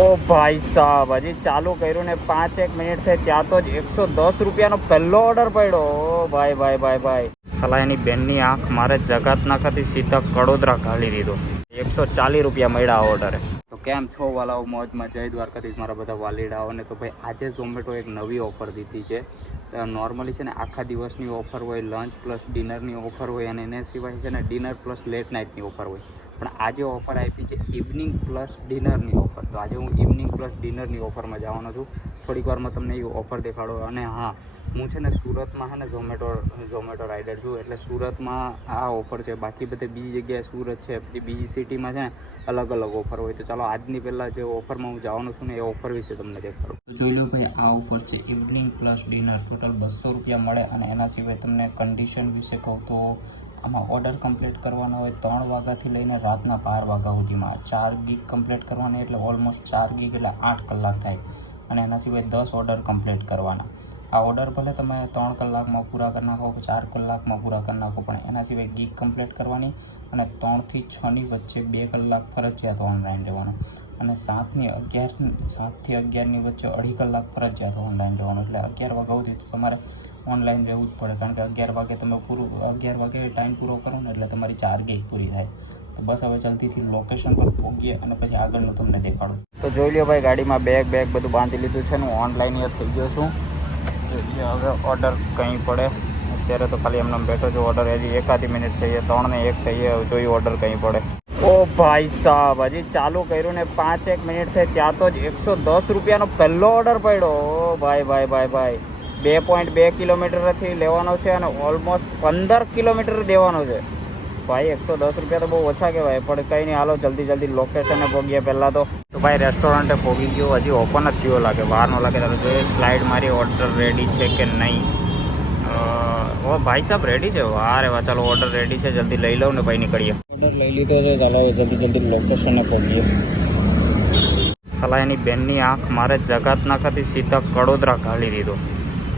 ઓ ભાઈ સાહેબ હજી ચાલુ કર્યું ને પાંચ એક મિનિટ થઈ ત્યાં તો જ એકસો દસ રૂપિયાનો પહેલો ઓર્ડર પડ્યો. ઓ ભાઈ ભાઈ ભાઈ ભાઈ. સલા, એની બેનની આંખ મારે જગાત નાખાથી સીધા કડોદરા ઘાલી દીધો. એકસો ચાલીસ રૂપિયા મળ્યા ઓર્ડરે કેમ છો વાલાઓ? મોજમાં જય દ્વારકાધીશ, મારા બધા વાલીડાઓને. તો ભાઈ, આજે ઝોમેટો એક નવી ઓફર દીધી છે. નોર્મલી છે ને, આખા દિવસની ઓફર હોય લંચ પ્લસ ડિનરની ઓફર હોય, અને એને સિવાય છે ને ડિનર પ્લસ લેટ નાઇટની ઓફર હોય. પણ આજે ઓફર આપી છે ઇવનિંગ પ્લસ ડિનરની ઓફર. તો આજે હું ઇવનિંગ પ્લસ ડિનરની ઓફરમાં જવાનો છું. થોડીક વારમાં તમને એ ઓફર દેખાડો. અને હા, હું છે ને સુરતમાં છે ને ઝોમેટો ઝોમેટો રાઇડર છું. એટલે સુરતમાં આ ઓફર છે. બાકી બધે બીજી જગ્યાએ સુરત છે. પછી બીજી સિટીમાં છે ને અલગ અલગ ઓફર હોય. તો ચાલો, આજની પહેલાં જે ઓફરમાં હું જવાનો છું ને એ ઓફર વિશે તમને દેખાડું. જોઈ લો ભાઈ, આ ઓફર છે ઇવનિંગ પ્લસ ડિનર ટોટલ બસો રૂપિયા મળે અને એના સિવાય તમને કન્ડિશન વિશે કહું તો આમાં ઓર્ડર કમ્પ્લીટ કરવાનો હોય ત્રણ વાગ્યાથી લઈને રાતના બાર વાગ્યા સુધીમાં. ચાર ગીગ કમ્પ્લીટ કરવાની એટલે ઓલમોસ્ટ ચાર ગીગ એટલે આઠ કલાક થાય. અને એના સિવાય દસ ઓર્ડર કમ્પ્લીટ કરવાના. આ ઓર્ડર ભલે તમે ત્રણ કલાકમાં પૂરા કરી નાખો કે ચાર કલાકમાં પૂરા કરી નાખો, પણ એના સિવાય ગીગ કમ્પ્લીટ કરવાની અને ત્રણથી છની વચ્ચે બે કલાક ફરજિયાત ઓનલાઈન રહેવાનું. અને સાતની અગિયાર, સાતથી અગિયારની વચ્ચે અઢી કલાક ફરજિયાત ઓનલાઈન રહેવાનું. એટલે અગિયાર વાગ્યા સુધી તો તમારે ઓનલાઈન રહેવું જ પડે. કારણ કે અગિયાર વાગે તમે પૂરું, અગિયાર વાગે ટાઈમ પૂરો કરો ને એટલે તમારી ચાર ગેટ પૂરી થાય. બસ હવે જલ્દીથી લોકેશન પર પહોંચીએ અને પછી આગળનું તમને દેખાડું. તો જોઈ લ્યો ભાઈ, ગાડીમાં બેગ બેગ બધું બાંધી લીધું છે હું ઓનલાઈન એ થઈ ગયો છું. હવે ઓર્ડર કંઈ પડે? અત્યારે તો ખાલી એમને બેઠો છું ઓર્ડર હજી એકાદી મિનિટ થઈએ ત્રણ ને એક થઈએ જોઈએ ઓર્ડર કંઈ પડે. ઓ ભાઈ સાહેબ હજી ચાલુ કર્યું ને પાંચ એક મિનિટ થઈ ત્યાં તો જ એકસો દસ રૂપિયાનો પહેલો ઓર્ડર પડ્યો. ઓ ભાઈ ભાઈ ભાઈ ભાઈ. બે પોઈન્ટ બે કિલોમીટરથી લેવાનો છે અને ઓલમોસ્ટ પંદર કિલોમીટર દેવાનો છે. ભાઈ એકસો દસ રૂપિયા તો બહુ ઓછા કહેવાય પણ કંઈ નહીં હાલો જલ્દી જલ્દી લોકેશને પહોંચીએ પહેલાં તો તો ભાઈ રેસ્ટોરન્ટે પહોંચી ગયો હજી ઓપન જ થયો લાગે બહાર નો લાગે. ત્યારે જોઈએ સ્લાઇડ મારી ઓર્ડર રેડી છે કે નહીં? ઓ ભાઈ સાહેબ રેડી છે? વાહ રે વાહ ચાલો ઓર્ડર રેડી છે જલ્દી લઈ લઉં ને ભાઈ નીકળીએ. ઓર્ડર લઈ લીધો છે ચાલો જલ્દી જલ્દી લોકેશને પહોંચીએ સલા એની બેનની આંખ મારે જગાત નાખાથી સીધા કડોદરા ઘાલી દીધો.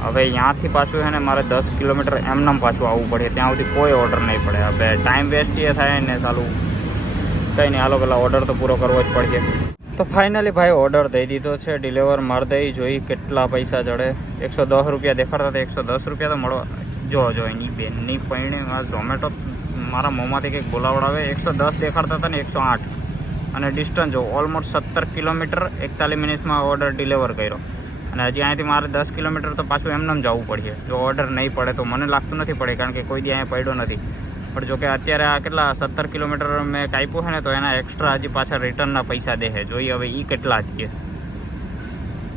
હવે ત્યાંથી પાછું છે ને મારે દસ કિલોમીટર એમનામ પાછું આવવું પડે. ત્યાં સુધી કોઈ ઓર્ડર નહીં પડે. હવે ટાઈમ વેસ્ટ એ થાય ને ચાલુ. કંઈ નહીં, હાલો, પેલા ઓર્ડર તો પૂરો કરવો જ પડશે. તો ફાઇનલી ભાઈ ઓર્ડર દઈ દીધો છે ડિલિવર માર દઈ, જોઈ કેટલા પૈસા ચડે એકસો દસ રૂપિયા દેખાડતા હતા, એકસો દસ રૂપિયા તો મળવા જો જો, એની બેનની પૈણી ઝોમેટો મારા મોંમાંથી કંઈક બોલાવડાવે. એકસો દસ દેખાડતા હતા ને એકસો આઠ. અને ડિસ્ટન્સ જો ઓલમોસ્ટ સત્તર કિલોમીટર એકતાલીસ મિનિટમાં ઓર્ડર ડિલિવર કર્યો. અને હજી અહીંયાથી મારે દસ કિલોમીટર તો પાછું એમને જવું પડશે. જો ઓર્ડર નહીં પડે તો મને લાગતું નથી પડે, કારણ કે કોઈ દી અહીંયા પડ્યો નથી. પણ જોકે અત્યારે આ કેટલા સત્તર કિલોમીટર મેં કાપ્યું છે ને, તો એના એક્સ્ટ્રા હજી પાછા રિટર્નના પૈસા દે છે જોઈએ હવે એ કેટલા કે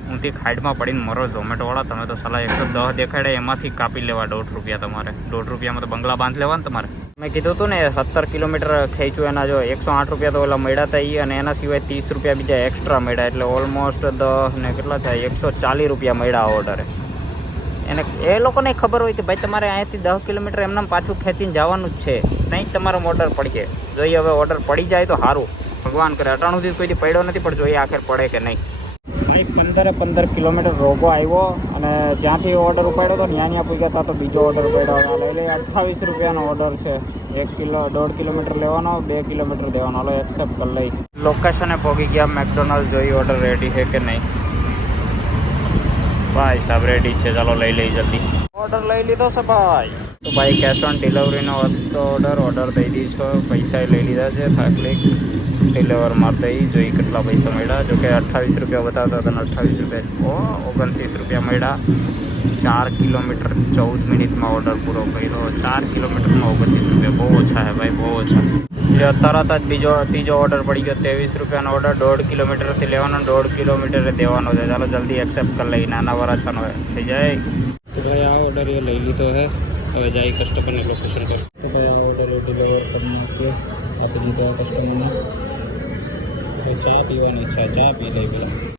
હું તે ખાઈડમાં પડીને મરો ઝોમેટોવાળા, તમે તો સલાહ એકસો દહ દેખાડે, એમાંથી કાપી લેવા દોઢ રૂપિયા તમારે. દોઢ રૂપિયામાં તો બંગલા બાંધ લેવા ને તમારે. મેં કીધું હતું ને, સત્તર કિલોમીટર ખેંચ્યું, એના જો એકસો આઠ રૂપિયા તો ઓલા મળ્યા હતા અને એના સિવાય ત્રીસ રૂપિયા બીજા એક્સ્ટ્રા મળ્યા, એટલે ઓલમોસ્ટ દસ ને કેટલા થાય, એકસો ચાલીસ રૂપિયા મળ્યા ઓર્ડરે એને એ લોકોને ખબર હોય કે ભાઈ તમારે અહીંયાથી દસ કિલોમીટર એમને પાછું ખેંચીને જવાનું જ છે. ત્યાં જ તમારો ઓર્ડર પડશે. જોઈએ હવે ઓર્ડર પડી જાય તો સારું ભગવાન કરે અટાણું સુધી કોઈ દી પડ્યો નથી, પણ જોઈએ આખર પડે કે નહીં. ભાઈ પંદરે પંદર કિલોમીટર રોગો આવ્યો અને જ્યાંથી ઓર્ડર ઉપાડ્યો હતો ત્યાં ત્યાં પૂગ્યા હતા તો બીજો ઓર્ડર ઉપાડ્યો. હતો લઈ અઠ્ઠાવીસ રૂપિયાનો ઓર્ડર છે. એક કિલો, દોઢ કિલોમીટર લેવાનો, બે કિલોમીટર દેવાનો. હાલો એક્સેપ્ટ કરી લઈ લોકેશને પહોંચી ગયા મેકડોનાલ્ડ જોઈ ઓર્ડર રેડી છે કે નહીં. ભાઈ સાહેબ રેડી છે. ચાલો લઈ લઈ જલ્દી. ઓર્ડર લઈ લીધો છે ભાઈ. તો ભાઈ કેશ ઓન ડિલિવરીનો ઓર્ડર ઓર્ડર દઈ દીધો પૈસા લઈ લીધા છે થાકલીક ડિલિવર માર દઈ જોઈ કેટલા પૈસા મળ્યા જો કે અઠ્ઠાવીસ રૂપિયા બતાવતા હતા અને અઠ્ઠાવીસ રૂપિયા ઓ ઓગણત્રીસ રૂપિયા મળ્યા ચાર કિલોમીટર ચૌદ મિનિટમાં ઓર્ડર પૂરો કર્યો ચાર કિલોમીટરમાં ઓગણત્રીસ રૂપિયા બહુ ઓછા છે ભાઈ બહુ ઓછા જે તરત જ બીજો ત્રીજો ઓર્ડર પડી ગયો ત્રેવીસ રૂપિયાનો ઓર્ડર દોઢ કિલોમીટરથી લેવાનો દોઢ કિલોમીટરે દેવાનો છે ચાલો જલ્દી એક્સેપ્ટ કરી લઈ નાના વરાછાનો થઈ જાય તો ભાઈ આ ઓર્ડર એ લઈ લીધો છે હવે જાય કસ્ટમરને લોકેશન પર તો ભાઈ આ ઓર્ડર એ ડિલિવર કરી નાખ્યો આપી દીધો આ કસ્ટમરને હવે ચા પીવાની ઈચ્છા, ચા પી લઈ પેલા.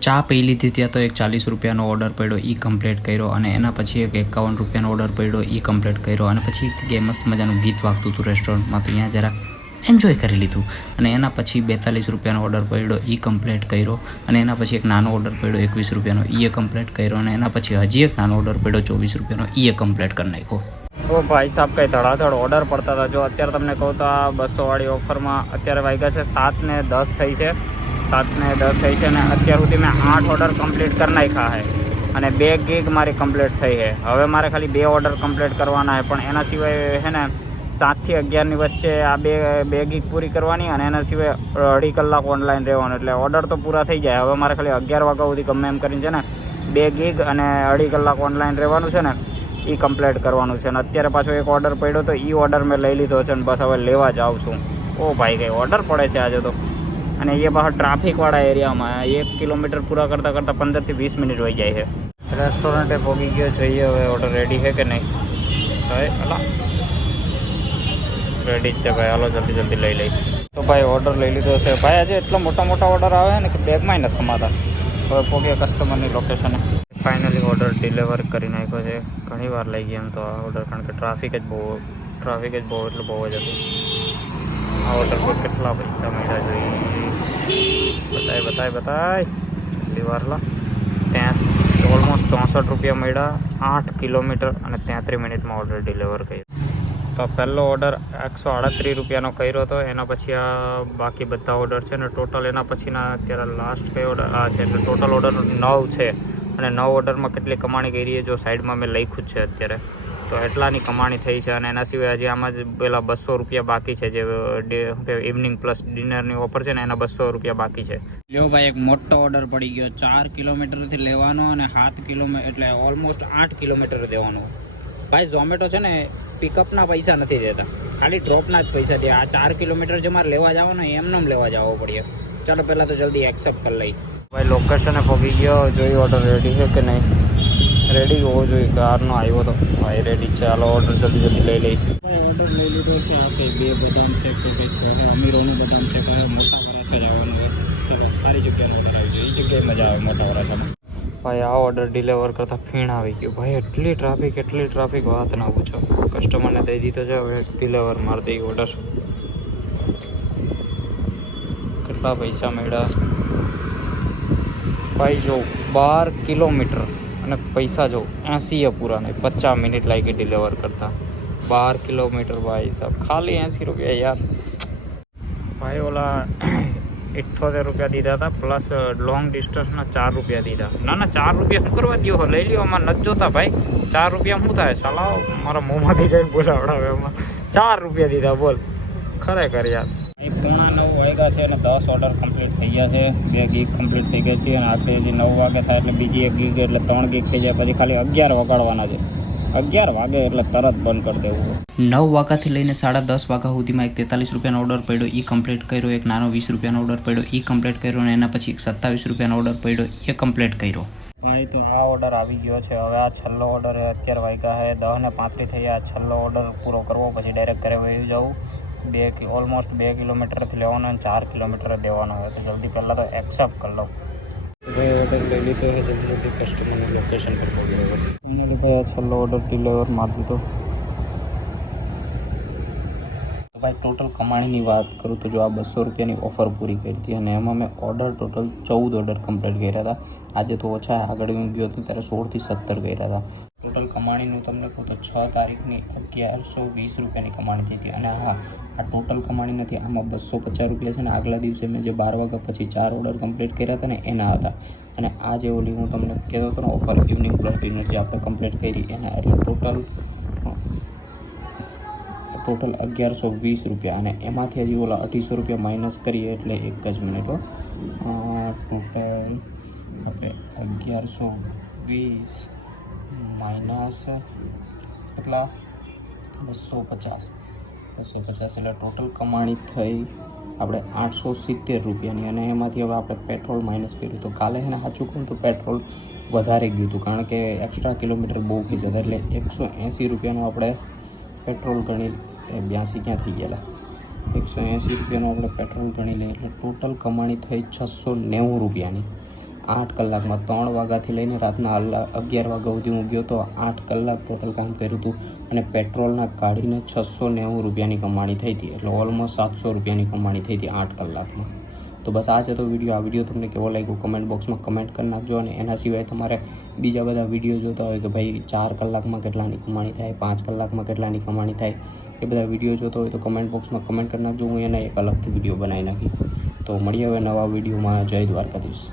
ચા પી લીધી ત્યાં તો એક ચાલીસ રૂપિયાનો ઓર્ડર પડ્યો એ કમ્પ્લીટ કર્યો અને એના પછી એક એકાવન રૂપિયાનો ઓર્ડર પડ્યો એ કમ્પ્લીટ કર્યો અને પછી મસ્ત મજાનું ગીત વાગતું હતું રેસ્ટોરન્ટમાં તો અહીંયા જરાક એન્જોય કરી લીધું. અને એના પછી બેતાલીસ રૂપિયાનો ઓર્ડર પડ્યો એ કમ્પ્લીટ કર્યો. અને એના પછી એક નાનો ઓર્ડર પડ્યો, એકવીસ રૂપિયાનો એ કમ્પ્લીટ કર્યો. અને એના પછી હજી એક નાનો ઓર્ડર પડ્યો, ચોવીસ રૂપિયાનો એ કમ્પ્લીટ કરી નાખ્યો. ઓ ભાઈ સાહેબ કંઈ ધડાધડ ઓર્ડર પડતા હતા. જો અત્યારે તમને કહું તો આ બસોવાળી ઓફરમાં અત્યારે વાગ્યા છે સાત ને દસ થઈ છે. સાત ને દસ થઈ છે અને અત્યાર સુધી મેં આઠ ઓર્ડર કમ્પ્લીટ કરી નાખ્યા છે. અને બે ગીગ મારી કમ્પ્લીટ થઈ છે. હવે મારે ખાલી બે ઓર્ડર કમ્પ્લીટ કરવાના છે. પણ એના સિવાય છે ને સાતથી અગિયારની વચ્ચે આ બે બે ગીક પૂરી કરવાની અને એના સિવાય અઢી કલાક ઓનલાઈન રહેવાનું. એટલે ઓર્ડર તો પૂરા થઈ જાય. હવે મારે ખાલી અગિયાર વાગ્યા સુધી ગમે એમ કરીને છે ને, બે ગીગ અને અઢી કલાક ઓનલાઈન રહેવાનું છે ને એ કમ્પ્લીટ કરવાનું છે. અને અત્યારે પાછો એક ઓર્ડર પડ્યો તો એ ઓર્ડર મેં લઈ લીધો છે અને બસ હવે લેવા જાઉં છું. ઓ ભાઈ, કંઈ ઓર્ડર પડે છે આજે તો. અને એ બહાર ટ્રાફિકવાળા એરિયામાં એક કિલોમીટર પૂરા કરતાં કરતાં પંદરથી વીસ મિનિટ હોઈ જાય છે. રેસ્ટોરન્ટે પહોંચી ગયો, જોઈએ હવે ઓર્ડર રેડી છે કે નહીં. હવે અલા. રેડી છે ભાઈ. હાલો, જલ્દી જલ્દી લઈ લઈ. તો ભાઈ ઓર્ડર લઈ લીધો છે. ભાઈ, આજે એટલા મોટા મોટા ઓર્ડર આવે ને કે બેગમાં નથી તમારા હવે પહોંચ્યા કસ્ટમરની લોકેશને ફાઇનલી ઓર્ડર ડિલિવર કરી નાખ્યો છે. ઘણી વાર લઈ ગયા એમ તો આ ઓર્ડર કારણ કે ટ્રાફિક જ બહુ ટ્રાફિક જ બહુ, એટલે બહુ જ હતું. આ ઓર્ડર પર કેટલા પૈસા મળ્યા જોઈએ બતાય બતાય બતાય. દિવારલા ત્યાં ઓલમોસ્ટ ચોસઠ રૂપિયા મળ્યા. આઠ કિલોમીટર અને તેત્રીસ મિનિટમાં ઓર્ડર ડિલિવર કર્યો. તો પહેલો ઓર્ડર એકસો આડત્રીસ રૂપિયાનો કર્યો હતો. એના પછી આ બાકી બધા ઓર્ડર છે ને ટોટલ એના પછીના અત્યારે લાસ્ટ કયો ઓર્ડર આ છે એટલે ટોટલ ઓર્ડર નવ છે. અને નવ ઓર્ડરમાં કેટલી કમાણી કરી જો સાઈડમાં મેં લખ્યું જ છે અત્યારે. તો એટલાની કમાણી થઈ છે અને એના સિવાય હજી આમાં જ પેલા બસો રૂપિયા બાકી છે જે ઇવનિંગ પ્લસ ડિનરની ઓફર છે ને એના બસો રૂપિયા બાકી છે. લ્યો ભાઈ, એક મોટો ઓર્ડર પડી ગયો. ચાર કિલોમીટરથી લેવાનો અને સાત કિલોમીટર એટલે ઓલમોસ્ટ આઠ કિલોમીટર દેવાનો. ભાઈ, ઝોમેટો છે ને પિકઅપના પૈસા નથી દેતા. ખાલી ડ્રોપના જ પૈસા દે. આ ચાર કિલોમીટર જે મારે લેવા ને એમને લેવા જવો પડે. ચાલો પહેલાં તો જલ્દી એક્સેપ્ટ કરી લઈ ભાઈ લોકેશને પહોંચી ગયો. જોઈ ઓર્ડર રેડી છે કે નહીં? રેડી હોવો જોઈએ. કારનો આવ્યો તો. ભાઈ રેડી છે. ચાલો ઓર્ડર જલ્દી જલ્દી લઈ લઈ ઓર્ડર લઈ લીધો છે. આ કંઈ બે બદામ છે કોઈ કંઈક અમીરોનું બદામ છે કોઈ મોટા વરાછા જવાનું હોય ચાલો સારી જગ્યાનું વધારે આવી જોઈએ એ જગ્યાએ મજા આવે મોટા વરાછામાં. ભાઈ, આ ઓર્ડર ડિલિવર કરતાં ફીણ આવી ગયું. ભાઈ, એટલી ટ્રાફિક એટલી ટ્રાફિક વાત ના પૂછો. કસ્ટમરને દઈ દીધો છે, હવે ડિલિવર મારી દઈ ઓર્ડર કેટલા પૈસા મળ્યા? ભાઈ, જો, બાર કિલોમીટર અને પૈસા જો એંસીએ પૂરા નહીં, પચાસ મિનિટ લાગી ડિલિવર કરતા. બાર કિલોમીટર ભાઈ સાહેબ, ખાલી એંસી રૂપિયા યાર. ભાઈ, ઓલા ઇઠ્ઠોતેર રૂપિયા દીધા હતા પ્લસ લોંગ ડિસ્ટન્સના ચાર રૂપિયા દીધા. ના ના, ચાર રૂપિયા શું કરવા દો લઈ લ્યો અમારે નથી જોતા ભાઈ. ચાર રૂપિયા શું થાય? સલાહ મારા મોંમાંથી કંઈક બોલાવડાવે એમાં ચાર રૂપિયા દીધા, બોલ. ખરેખર યાર. પોણા નવ વાગ્યા છે અને દસ ઓર્ડર કમ્પ્લીટ થઈ ગયા છે. બે ગીગ કમ્પ્લીટ થઈ ગયા છે અને આખરે જે નવ વાગે થાય એટલે બીજી એક ગીગ એટલે ત્રણ ગીગ થઈ જાય. પછી ખાલી અગિયાર વગાડવાના છે. અગિયાર વાગે એટલે તરત બંધ કરી દેવું. નવ વાગ્યાથી લઈને સાડા દસ વાગ્યા સુધીમાં એક તેતાલીસ રૂપિયાનો ઓર્ડર પડ્યો એ કમ્પ્લીટ કર્યો એક નાનો વીસ રૂપિયાનો ઓર્ડર પડ્યો એ કમ્પ્લીટ કર્યો અને એના પછી એક સત્તાવીસ રૂપિયાનો ઓર્ડર પડ્યો એ કમ્પ્લીટ કર્યો. ભાઈ તો આ ઓર્ડર આવી ગયો છે. હવે આ છેલ્લો ઓર્ડર અત્યારે વાગ્યા છે દહ ને પાંત્રીસ થઈ આ છેલ્લો ઓર્ડર પૂરો કરવો પછી ડાયરેક્ટ ઘરે વહી જવું બે ઓલમોસ્ટ બે કિલોમીટરથી લેવાનો અને ચાર કિલોમીટર દેવાનો હોય. તો જલ્દી પહેલાં તો એક્સેપ્ટ કરી લઉં ગયો છેલ્લો ઓર્ડર ડિલિવર મારી દીધો ભાઈ ટોટલ કમાણીની વાત કરું તો જો આ બસો રૂપિયાની ઓફર પૂરી કરી હતી અને એમાં મેં ઓર્ડર ટોટલ ચૌદ ઓર્ડર કમ્પ્લીટ કર્યા હતા. આજે તો ઓછા આગળ હું ગયો હતો ત્યારે સોળથી સત્તર કર્યા હતા. ટોટલ કમાણીનું તમને કહું તો છ તારીખની અગિયારસો વીસ રૂપિયાની કમાણી થઈ હતી. અને હા આ ટોટલ કમાણી નથી, આમાં બસો પચાસ રૂપિયા છે ને આગલા દિવસે મેં જે બાર વાગ્યા પછી ચાર ઓર્ડર કમ્પ્લીટ કર્યા હતા ને એના હતા. અને આ જે ઓલી હું તમને કહેતો હતો ને ઓફર ઇવનિંગ પ્લસ ડિનર જે આપણે કમ્પ્લીટ કરી એના, એટલે ટોટલ ટોટલ અગિયારસો વીસ રૂપિયા. અને એમાંથી હજી ઓલા અઢીસો રૂપિયા માઇનસ કરીએ એટલે એક જ મિનિટો ટોટલ આપણે અગિયારસો વીસ. માઇનસ કેટલા? બસો પચાસ. બસો પચાસ એટલે ટોટલ કમાણી થઈ આપણે આઠસો સિત્તેર રૂપિયાની અને એમાંથી હવે આપણે પેટ્રોલ માઇનસ કર્યું. તો કાલે એને સાચું કહું તો પેટ્રોલ વધારે ગયું હતું કારણ કે એક્સ્ટ્રા કિલોમીટર બહુ થઈ જતા એટલે એકસો એંસી રૂપિયાનું આપણે પેટ્રોલ ગણી બ્યાસી ક્યાં થઈ ગયેલા? એકસો એંસી રૂપિયાનું આપણે પેટ્રોલ ગણી લઈએ એટલે ટોટલ કમાણી થઈ છસો નેવું રૂપિયાની. આઠ કલાકમાં ત્રણ વાગ્યાથી લઈને રાતના અગિયાર વાગ્યા સુધી હું ગયો તો આઠ કલાક ટોટલ કામ કર્યું હતું અને પેટ્રોલના કાઢીને છસો નેવું રૂપિયાની કમાણી થઈ હતી. એટલે ઓલમોસ્ટ સાતસો રૂપિયાની કમાણી થઈ હતી આઠ કલાકમાં. તો બસ આ છે તો વીડિયો આ વીડિયો તમને કેવો લાગ્યો કમેન્ટ બોક્સમાં કમેન્ટ કરી નાખજો અને એના સિવાય તમારે બીજા બધા વીડિયો જોતા હોય કે ભાઈ ચાર કલાકમાં કેટલાની કમાણી થાય, પાંચ કલાકમાં કેટલાની કમાણી થાય, એ બધા વીડિયો જોતો હોય તો કમેન્ટ બોક્સમાં કમેન્ટ કરી નાખજો. હું એના એક અલગથી વીડિયો બનાવી નાખી તો મળીએ હવે નવા વિડીયોમાં જય દ્વારકાધીશ.